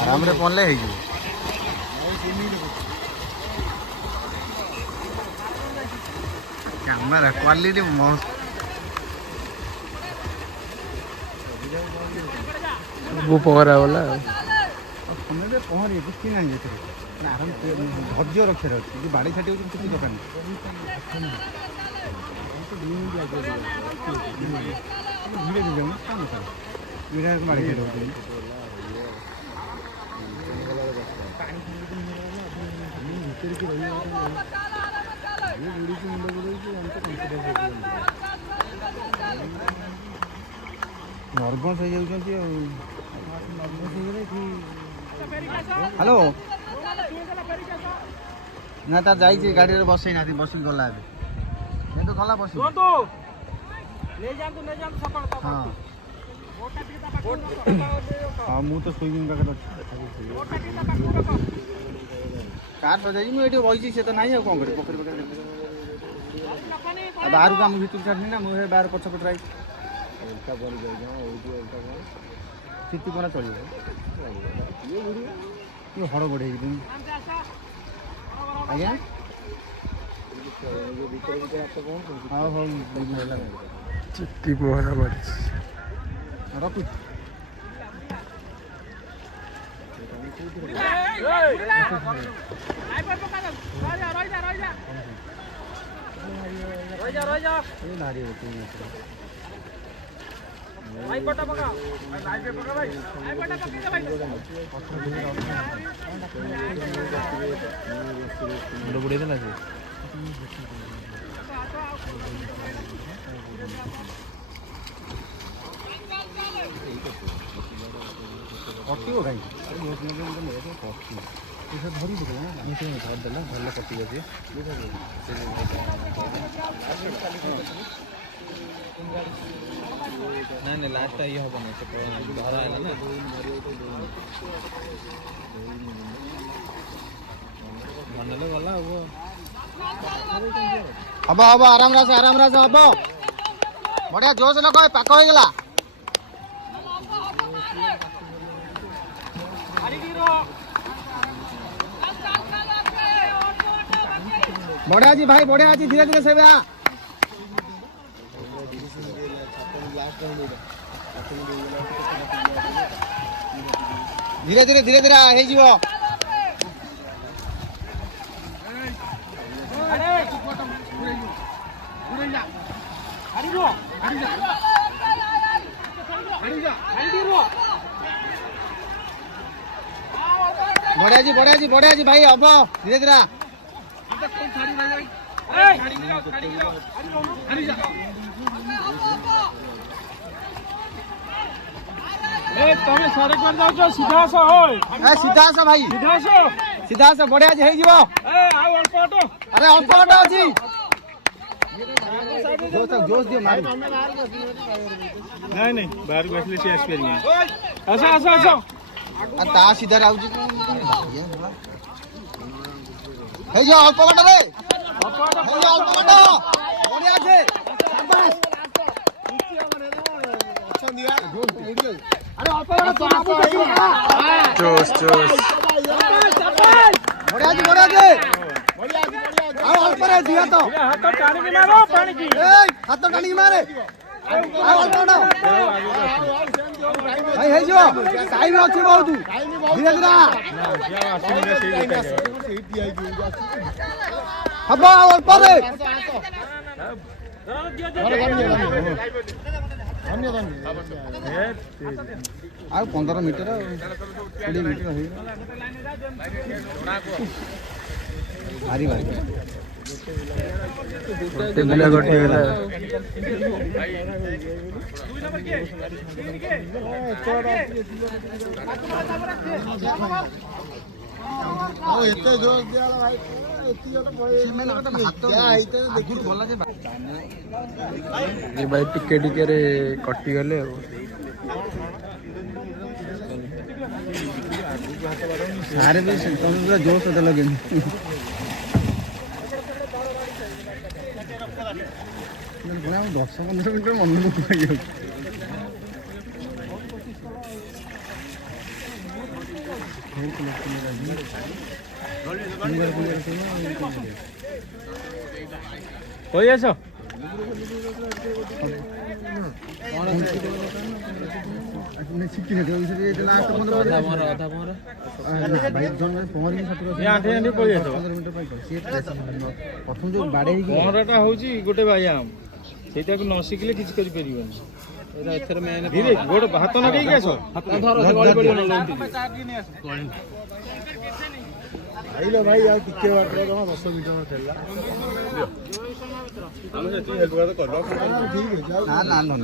आराम रे पहले कैमरा क्वालिटी मस्त वो पहरा वाला समझे पहरे कि ना आराम धैर्य रखे अच्छे बाड़ी छाटी किसी दरकार धीरे धीरे बाड़ी छाटी नर्भस हो जाती। हेलो ना तार जाइए गाड़ी बसई ना बस गला तो गला बस हाँ हाँ मु तो स्विमिंग पाखे कार सजाई मुझे बही से तो ना कौन कर पोखरी पाखे बाहर को आम भर छाड़ी ना मुझे बाहर पछपट रही सीटी पना चल हड़बड़ आज्ञा हाँ हाँ चिट्टी मोहरा मारी रखु बुढ़े ना कटिव कहीं धरी धरदेला भल कटि जाए ना ना लास्ट ये हम धरा है ना बनले गला हम हम आराम रास हम बढ़िया जोश लग पाक हो गला बढ़िया जी भाई बढ़िया जी धीरे धीरे से धीरे धीरे धीरे धीरे हो बढ़िया जी भाई हम धीरे धीरे तमे सारे कर जाओ सीधा सा होय सीधा सा भाई सीधा सा बढ़िया जी हेजिवो आओ अल्प ऑटो अरे अल्प ऑटो अछि जोश दियो मार नहीं बाहर को असली से एक्सपीरियंस ऐसा ता सीधा आउची हेजो अल्प ऑटो रे अल्प ऑटो बढ़िया छे शाबाश अच्छा दिया अरे अल्प ऑटो जोश बढ़िया जी आओ अल्प रे दिया तो हाथ टाणी के मारो पानी की हाथ टाणी के मारे आओ अल्प ऑटो भाई हेजो टाइम अछि बहुत धीरे धीरे हम अल्प रे ଆଉ 15 ମିଟର 20 ମିଟର ହେଇ ଭାରି ଭାରି बिना कटि गेला ଆଉ ଏତେ ଜୋର ଦିଆଲା ଭାଇ ଏତି ଜୋର ସେମାନେ ଗୋଟେ ହାତ ହେଇତେ ଦେଖିଲି ଭଲ ଯେ ये भाई टिके टिके रे कटि गले ସାରେ ବି ତମେ ପୁରା ଜୋର ସହିତ ଲଗେଇନି। ପୁରା 10-15 ମିନିଟ୍ ମନ ଦୁଃଖ ହେଇଯାଉଛି। କହି ଆସ ପ୍ରଥମ ଯୋଉ ବାଡେଇ ପହଁରାଟା ହଉଛି ଗୋଟେ ବ୍ୟାୟାମ, ସେଇଟାକୁ ନ ଶିଖିଲେ କିଛି କରିପାରିବନି। ଧୀରେ ଗୋଡ ହାତ ଲଗେଇକି ଆସ। ଆଇଲ ଭାଇ, ଆଉ ଟିକେ ବାଟରେ 10 ମିନିଟ୍ ଥିଲା। ନା ନା ନା